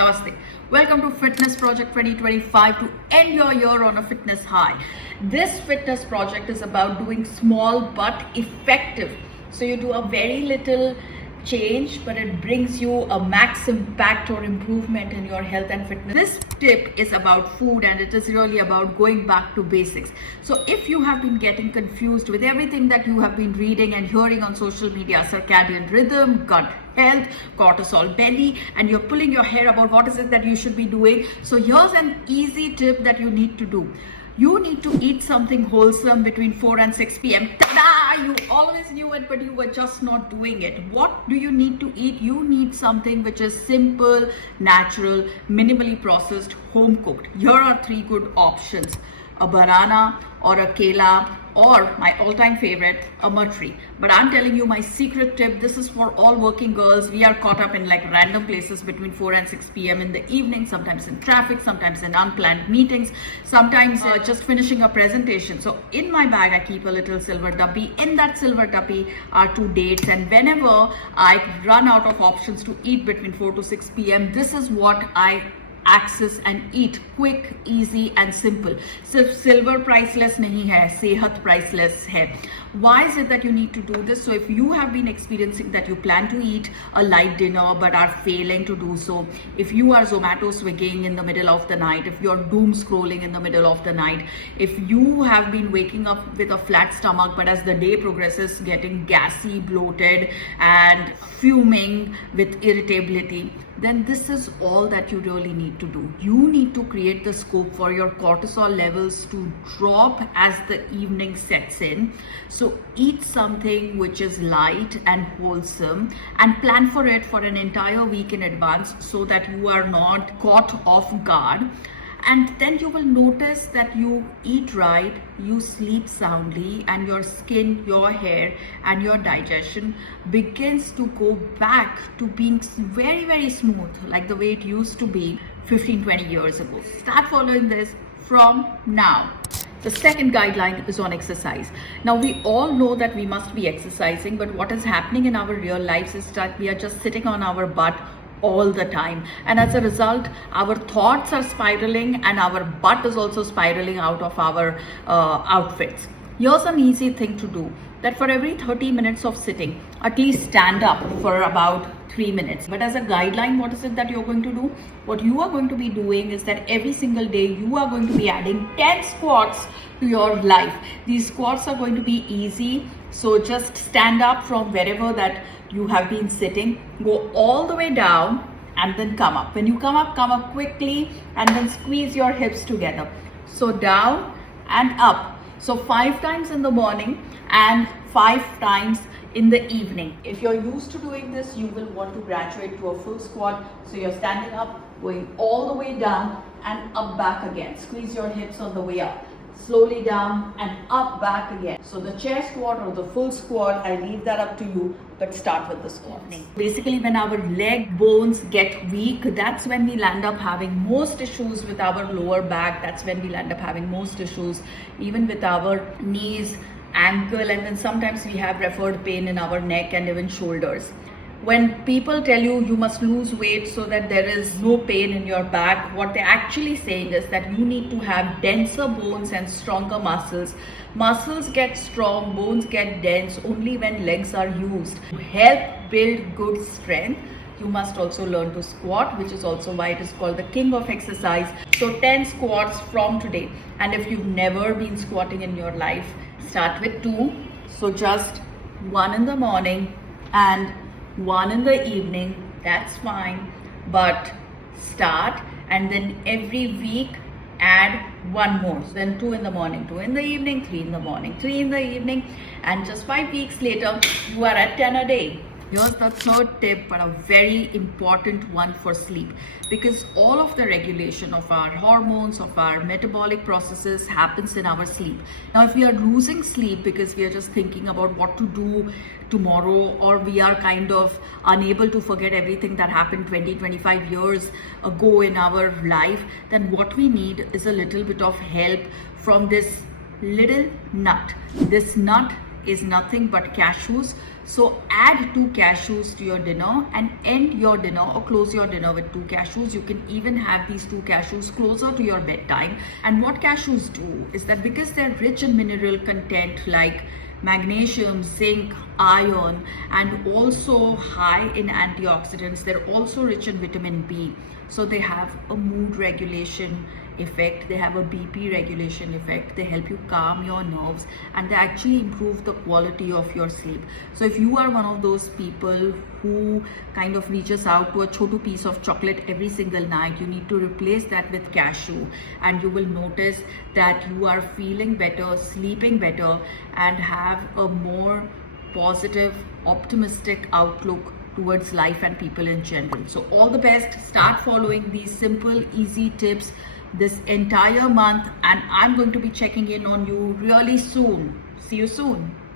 Namaste. Welcome to Fitness Project 2025 to end your year on a fitness high. This fitness project is about doing small but effective. So you do a very little change, but it brings you a max impact or improvement in your health and fitness. This tip is about food and it is really about going back to basics. So if you have been getting confused with everything that you have been reading and hearing on social media, circadian rhythm, gut health, cortisol belly, and you're pulling your hair about what is it that you should be doing, so here's an easy tip that you need to do. You need to eat something wholesome between 4 and 6 p.m. Ta-da! You always knew it, but you were just not doing it. What do you need to eat? You need something which is simple, natural, minimally processed, home cooked. Here are 3 good options: a banana or a kela, or my all-time favorite, a matri. But I'm telling you my secret tip. This is for all working girls. We are caught up in like random places between 4 and 6 p.m. in the evening, sometimes in traffic, sometimes in unplanned meetings, sometimes just finishing a presentation. So in my bag, I keep a little silver duppy. In that silver duppy are 2 dates. And whenever I run out of options to eat between 4 to 6 p.m., this is what I access and eat. Quick, easy and simple. सिर्फ silver priceless नहीं है, सेहत priceless है. Why is it that you need to do this? So if you have been experiencing that you plan to eat a light dinner but are failing to do so, if you are Zomato swigging in the middle of the night, if you're doom scrolling in the middle of the night, if you have been waking up with a flat stomach but as the day progresses getting gassy, bloated and fuming with irritability, then this is all that you really need to do. You need to create the scope for your cortisol levels to drop as the evening sets in. So eat something which is light and wholesome and plan for it for an entire week in advance so that you are not caught off guard. And then you will notice that you eat right, you sleep soundly, and your skin, your hair, and your digestion begins to go back to being very, very smooth, like the way it used to be 15-20 years ago. Start following this from now. The second guideline is on exercise. Now we all know that we must be exercising, but what is happening in our real lives is that we are just sitting on our butt all the time, and as a result our thoughts are spiraling and our butt is also spiraling out of our outfits. Here's an easy thing to do, that for every 30 minutes of sitting, at least stand up for about 3 minutes. But as a guideline, what is it that you're going to do? What you are going to be doing is that every single day you are going to be adding 10 squats to your life. These squats are going to be easy, so just stand up from wherever that you have been sitting, go all the way down and then come up. When you come up quickly and then squeeze your hips together. So down and up. So 5 times in the morning and 5 times in the evening. If you're used to doing this, you will want to graduate to a full squat. So you're standing up, going all the way down and up back again. Squeeze your hips on the way up. Slowly down and up back again. So the chair squat or the full squat, I leave that up to you, but start with the squat. Basically, when our leg bones get weak, that's when we land up having most issues with our lower back. That's when we land up having most issues even with our knees, ankle, and then sometimes we have referred pain in our neck and even shoulders. When people tell you you must lose weight so that there is no pain in your back, what they're actually saying is that you need to have denser bones and stronger muscles. Muscles get strong, bones get dense only when legs are used. To help build good strength, you must also learn to squat, which is also why it is called the king of exercise. So 10 squats from today. And if you've never been squatting in your life, start with 2. So just 1 in the morning and 1 in the evening, that's fine, but start and then every week add 1 more. So then 2 in the morning, 2 in the evening, 3 in the morning, 3 in the evening, and just 5 weeks later you are at 10 a day. Here's the third tip, but a very important one for sleep, because all of the regulation of our hormones, of our metabolic processes happens in our sleep. Now, if we are losing sleep because we are just thinking about what to do tomorrow, or we are kind of unable to forget everything that happened 20-25 years ago in our life, then what we need is a little bit of help from this little nut. This nut is nothing but cashews. So add 2 cashews to your dinner and end your dinner or close your dinner with 2 cashews. You can even have these 2 cashews closer to your bedtime. And what cashews do is that because they're rich in mineral content like magnesium, zinc, iron, and also high in antioxidants, they're also rich in vitamin B. So they have a mood regulation effect, they have a BP regulation effect, they help you calm your nerves, and they actually improve the quality of your sleep. So if you are one of those people who kind of reaches out to a chotu piece of chocolate every single night, you need to replace that with cashew, and you will notice that you are feeling better, sleeping better, and have a more positive, optimistic outlook towards life and people in general. So all the best. Start following these simple, easy tips this entire month, and I'm going to be checking in on you really soon. See you soon.